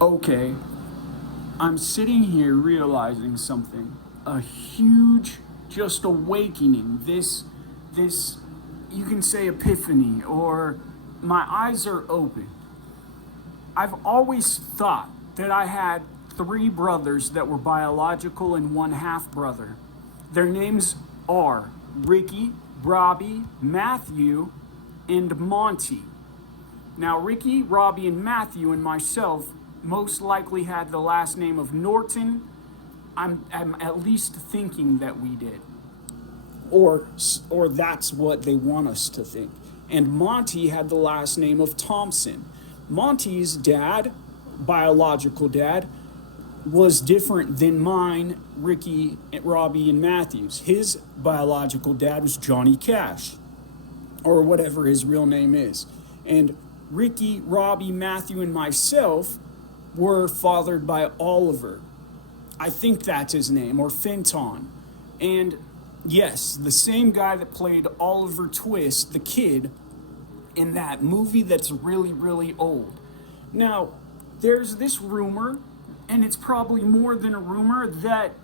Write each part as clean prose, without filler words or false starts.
Okay, I'm sitting here realizing something. A huge just awakening. This you can say epiphany or my eyes are open. I've always thought that I had three brothers that were biological and one half brother. Their names are Ricky, Robbie, Matthew, and Monty. Now, Ricky, Robbie, and Matthew and myself most likely had the last name of Norton. I'm at least thinking that we did, or or that's what they want us to think. And Monty had the last name of Thompson. Monty's dad, biological dad, was different than mine, Ricky, Robbie, and Matthews. His biological dad was Johnny Cash, or whatever his real name is. And Ricky, Robbie, Matthew, and myself were fathered by Oliver. I think that's his name, or Fenton. And yes, the same guy that played Oliver Twist, the kid, in that movie that's really, really old. Now, there's this rumor, and it's probably more than a rumor, that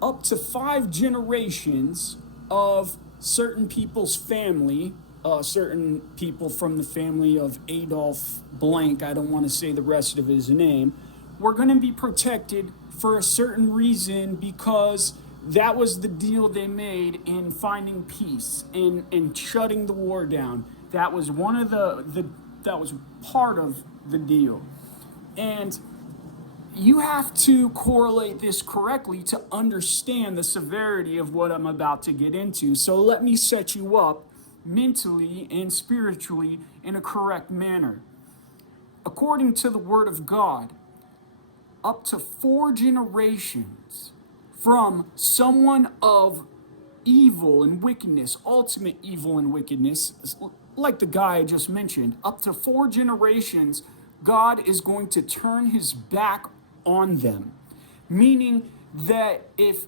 up to 5 generations of certain people's family, certain people from the family of Adolf Blank, I don't want to say the rest of his name, were going to be protected for a certain reason because that was the deal they made in finding peace and shutting the war down. That was one of that was part of the deal. And you have to correlate this correctly to understand the severity of what I'm about to get into. So let me set you up mentally and spiritually in a correct manner. According to the Word of God, up to 4 generations from someone of evil and wickedness, ultimate evil and wickedness, like the guy I just mentioned, up to 4 generations, God is going to turn his back on them. Meaning that if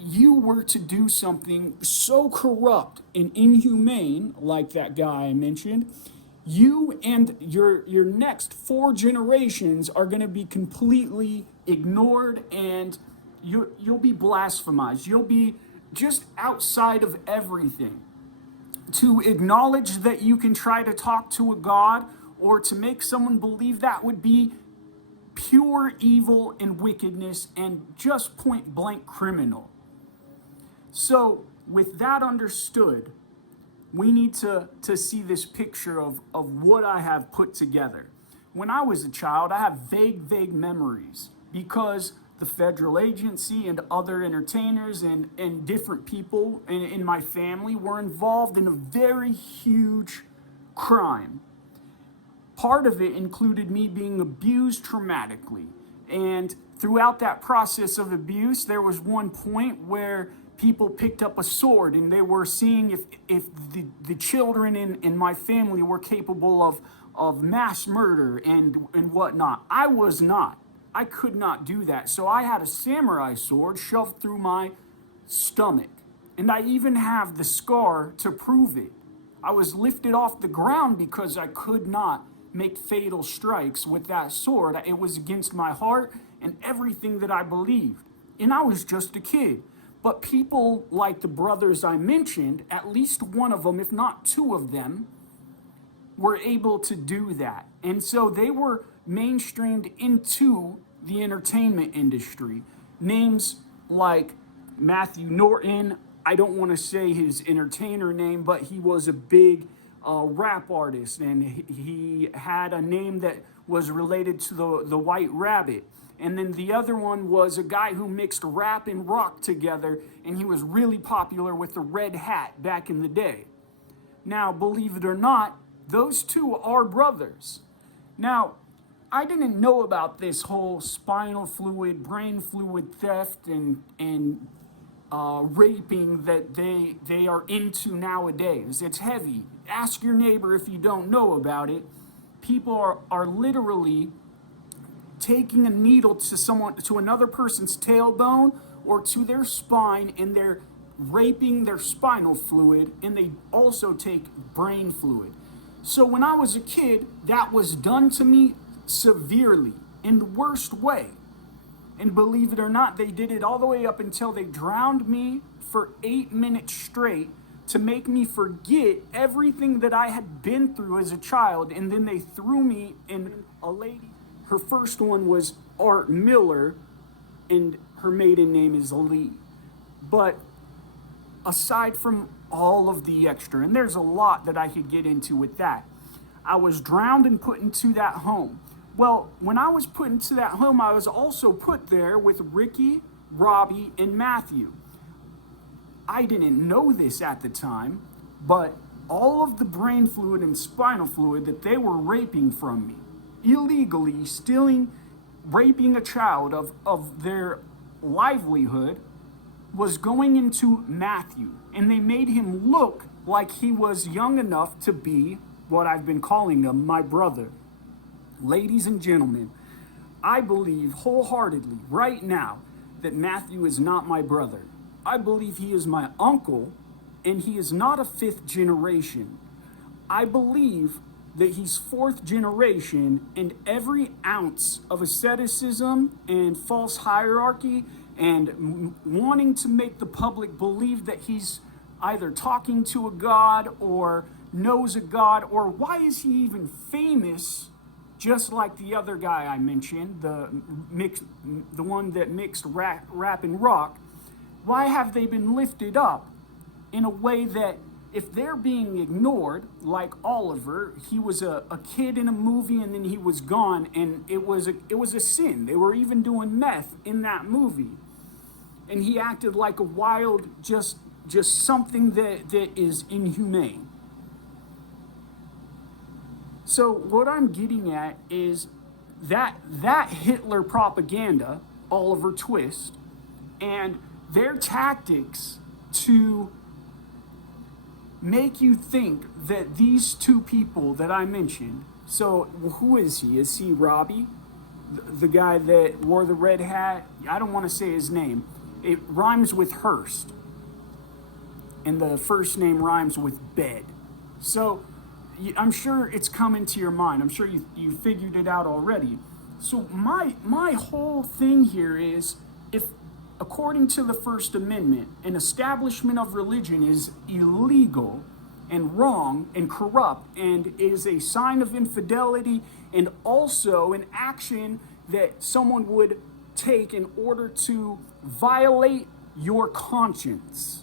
you were to do something so corrupt and inhumane, like that guy I mentioned, you and your next 4 generations are going to be completely ignored, and you'll be blasphemized. You'll be just outside of everything. To acknowledge that you can try to talk to a god or to make someone believe that would be pure evil and wickedness and just point blank criminal. So, with that understood, we need to see this picture of what I have put together. When I was a child, I have vague memories because the federal agency and other entertainers and different people in my family were involved in a very huge crime. Part of it included me being abused traumatically. And throughout that process of abuse, there was one point where people picked up a sword and they were seeing if the children in my family were capable of mass murder and whatnot. I was not. I could not do that. So I had a samurai sword shoved through my stomach. And I even have the scar to prove it. I was lifted off the ground because I could not make fatal strikes with that sword. It was against my heart and everything that I believed. And I was just a kid. But people like the brothers I mentioned, at least one of them, if not two of them, were able to do that. And so they were mainstreamed into the entertainment industry. Names like Matthew Norton, I don't want to say his entertainer name, but he was a big rap artist, and he had a name that was related to the White Rabbit. And then the other one was a guy who mixed rap and rock together, and he was really popular with the red hat back in the day. Now, believe it or not, those two are brothers. Now, I didn't know about this whole spinal fluid, brain fluid theft, and raping that they are into nowadays. It's heavy. Ask your neighbor if you don't know about it. People are literally taking a needle to another person's tailbone or to their spine, and they're raping their spinal fluid, and they also take brain fluid. So when I was a kid, that was done to me severely, in the worst way. And believe it or not, they did it all the way up until they drowned me for 8 minutes straight to make me forget everything that I had been through as a child. And then they threw me in a lady. Her first one was Art Miller, and her maiden name is Lee. But aside from all of the extra, and there's a lot that I could get into with that, I was drowned and put into that home. Well, when I was put into that home, I was also put there with Ricky, Robbie, and Matthew. I didn't know this at the time, but all of the brain fluid and spinal fluid that they were raping from me, illegally stealing, raping a child of their livelihood, was going into Matthew. And they made him look like he was young enough to be what I've been calling him, my brother. Ladies and gentlemen, I believe wholeheartedly right now that Matthew is not my brother. I believe he is my uncle, and he is not a fifth generation. I believe that he's fourth generation, and every ounce of asceticism and false hierarchy and wanting to make the public believe that he's either talking to a god or knows a god, or why is he even famous, just like the other guy I mentioned, the one that mixed rap and rock. Why have they been lifted up in a way that if they're being ignored, like Oliver, he was a kid in a movie and then he was gone, and it was a sin. They were even doing meth in that movie, and he acted like a wild, just something that is inhumane. So what I'm getting at is that Hitler propaganda, Oliver Twist, and their tactics to make you think that these two people that I mentioned, so who is he? Is he Robbie? The guy that wore the red hat? I don't want to say his name. It rhymes with Hurst. And the first name rhymes with bed. So I'm sure it's coming to your mind. I'm sure you figured it out already. So my whole thing here is, if according to the First Amendment, an establishment of religion is illegal and wrong and corrupt and is a sign of infidelity and also an action that someone would take in order to violate your conscience,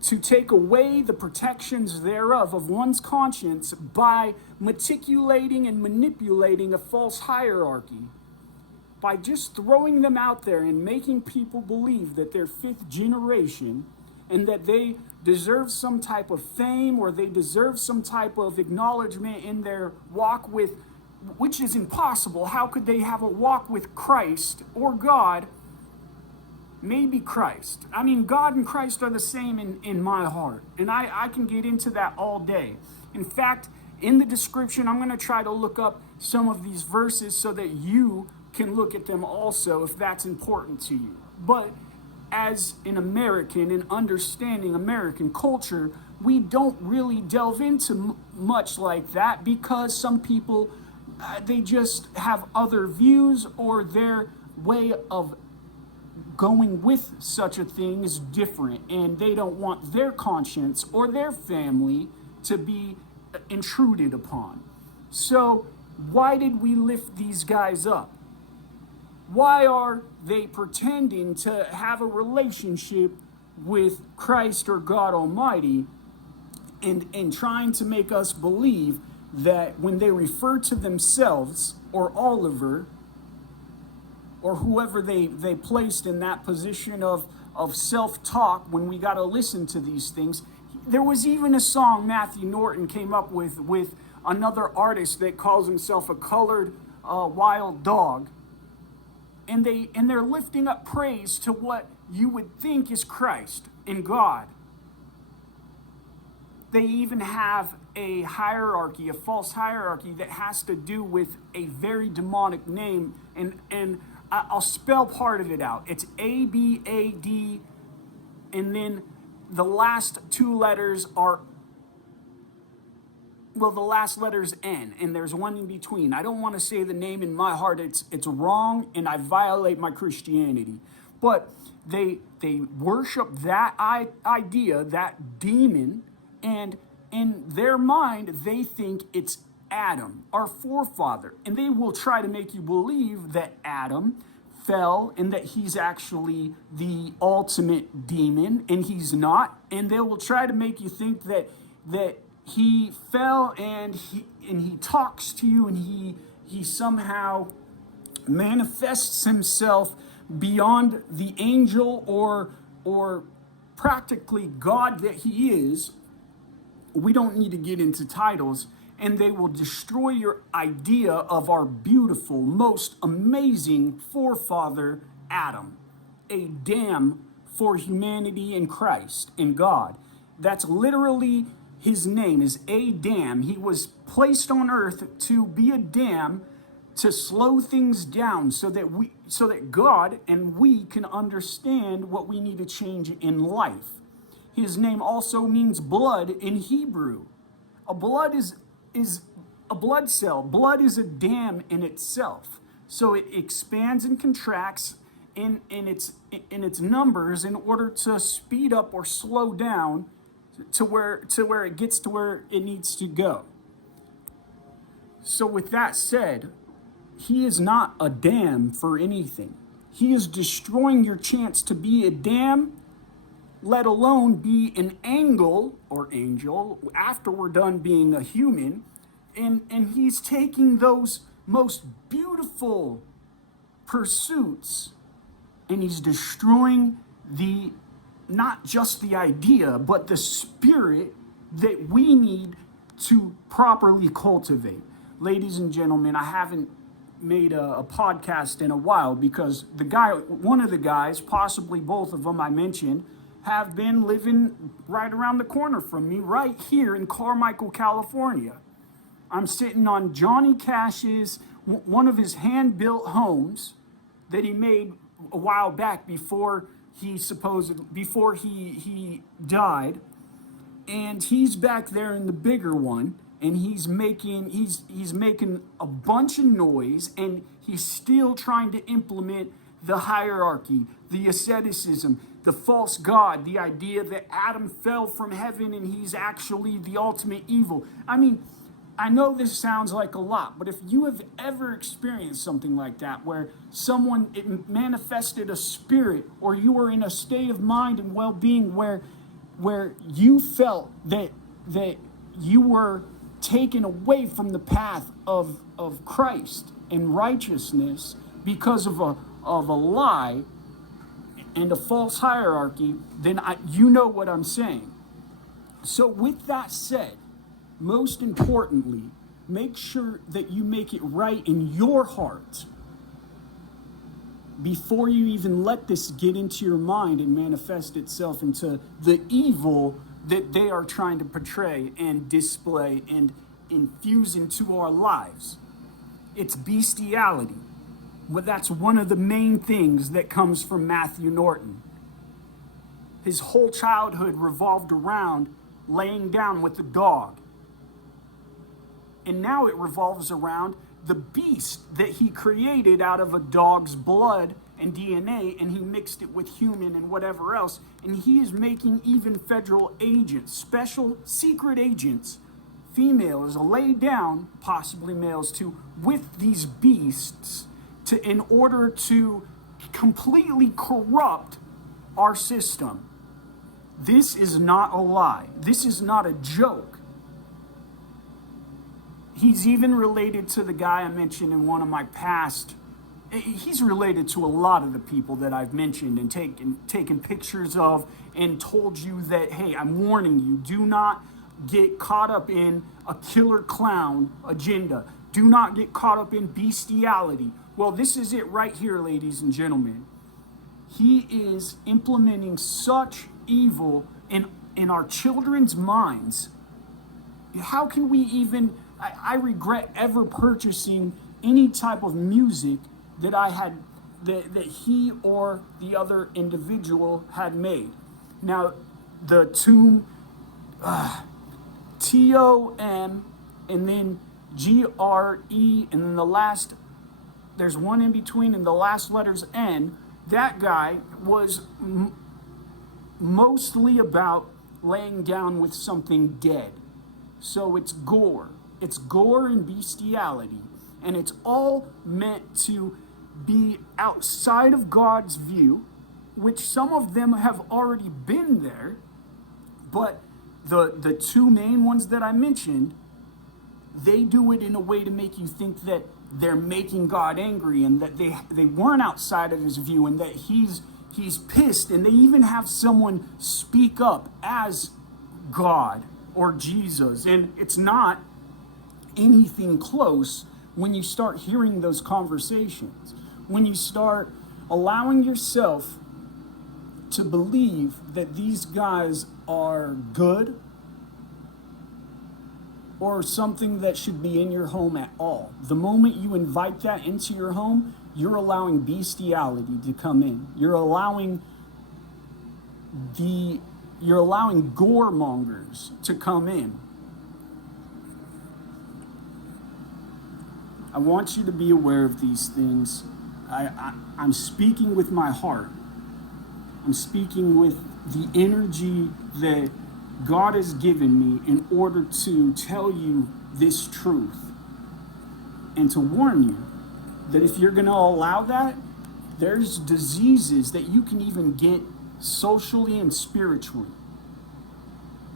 to take away the protections thereof of one's conscience by meticulating and manipulating a false hierarchy, by just throwing them out there and making people believe that they're fifth generation and that they deserve some type of fame or they deserve some type of acknowledgement in their walk with, which is impossible. How could they have a walk with Christ or God? Maybe Christ. I mean, God and Christ are the same in my heart. And I can get into that all day. In fact, in the description, I'm going to try to look up some of these verses so that you can look at them also if that's important to you. But as an American and understanding American culture, we don't really delve into much like that because some people, they just have other views, or their way of going with such a thing is different, and they don't want their conscience or their family to be intruded upon. So why did we lift these guys up? Why are they pretending to have a relationship with Christ or God Almighty and trying to make us believe that when they refer to themselves or Oliver or whoever they placed in that position of self-talk, when we got to listen to these things? There was even a song Matthew Norton came up with another artist that calls himself a colored wild dog. And they're lifting up praise to what you would think is Christ and God. They even have a hierarchy, a false hierarchy that has to do with a very demonic name, and I'll spell part of it out. It's ABAD, and then the last two letters are well, the last letter's N, and there's one in between. I don't want to say the name. In my heart, it's wrong, and I violate my Christianity. But they worship that idea, that demon, and in their mind, they think it's Adam, our forefather. And they will try to make you believe that Adam fell and that he's actually the ultimate demon, and he's not. And they will try to make you think that he fell and he talks to you, and he somehow manifests himself beyond the angel or practically God that he is. We don't need to get into titles. And they will destroy your idea of our beautiful, most amazing forefather, Adam, a dam for humanity in Christ, in God. That's literally his name, is a dam. He was placed on earth to be a dam, to slow things down so that God and we can understand what we need to change in life. His name also means blood in Hebrew. A blood is a blood cell. Blood is a dam in itself. So it expands and contracts in its numbers in order to speed up or slow down to where it gets to where it needs to go. So with that said, he is not a dam for anything. He is destroying your chance to be a dam, let alone be an angel after we're done being a human. And he's taking those most beautiful pursuits and he's destroying not just the idea, but the spirit that we need to properly cultivate. Ladies and gentlemen, I haven't made a podcast in a while because one of the guys, possibly both of them I mentioned, have been living right around the corner from me, right here in Carmichael, California. I'm sitting on Johnny Cash's, one of his hand-built homes that he made a while back before he died. And he's back there in the bigger one, and he's making a bunch of noise, and he's still trying to implement the hierarchy, the asceticism, the false god, the idea that Adam fell from heaven and he's actually the ultimate evil. I mean, I know this sounds like a lot, but if you have ever experienced something like that, where it manifested a spirit, or you were in a state of mind and well-being where you felt that you were taken away from the path of Christ and righteousness because of a lie and a false hierarchy, then you know what I'm saying. So with that said, most importantly, make sure that you make it right in your heart before you even let this get into your mind and manifest itself into the evil that they are trying to portray and display and infuse into our lives. It's beastiality. Well, that's one of the main things that comes from Matthew Norton. His whole childhood revolved around laying down with the dog. And now it revolves around the beast that he created out of a dog's blood and DNA, and he mixed it with human and whatever else. And he is making even federal agents, special secret agents, females, lay down, possibly males too, with these beasts in order to completely corrupt our system. This is not a lie. This is not a joke. He's even related to the guy I mentioned in one of my past. He's related to a lot of the people that I've mentioned and taken pictures of and told you that, hey, I'm warning you, do not get caught up in a killer clown agenda. Do not get caught up in bestiality. Well, this is it right here, ladies and gentlemen. He is implementing such evil in our children's minds. How can we even... I regret ever purchasing any type of music that that he or the other individual had made. Now, the tomb, TOM and then GRE, and then there's one in between, and the last letter's N. That guy was mostly about laying down with something dead. So it's gore. It's gore and bestiality. And it's all meant to be outside of God's view, which some of them have already been there. But the two main ones that I mentioned, they do it in a way to make you think that they're making God angry, and that they weren't outside of his view, and that he's pissed. And they even have someone speak up as God or Jesus. And it's not anything close when you start hearing those conversations. When you start allowing yourself to believe that these guys are good, or something that should be in your home at all. The moment you invite that into your home, you're allowing bestiality to come in. You're allowing goremongers to come in. I want you to be aware of these things. I'm speaking with my heart. I'm speaking with the energy that God has given me in order to tell you this truth, and to warn you that if you're going to allow that, there's diseases that you can even get socially and spiritually.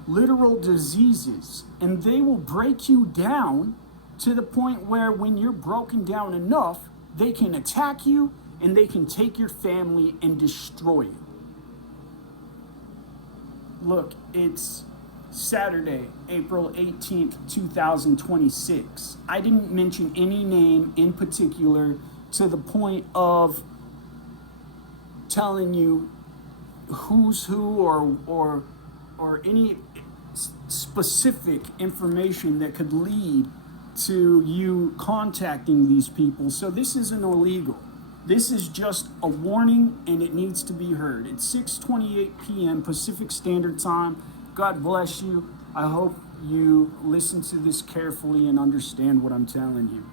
Literal diseases. And they will break you down to the point where when you're broken down enough, they can attack you and they can take your family and destroy you. Look, it's Saturday, April 18th, 2026. I didn't mention any name in particular to the point of telling you who's who or any specific information that could lead to you contacting these people. So this isn't illegal. This is just a warning, and it needs to be heard. It's 6:28 p.m. Pacific Standard Time. God bless you. I hope you listen to this carefully and understand what I'm telling you.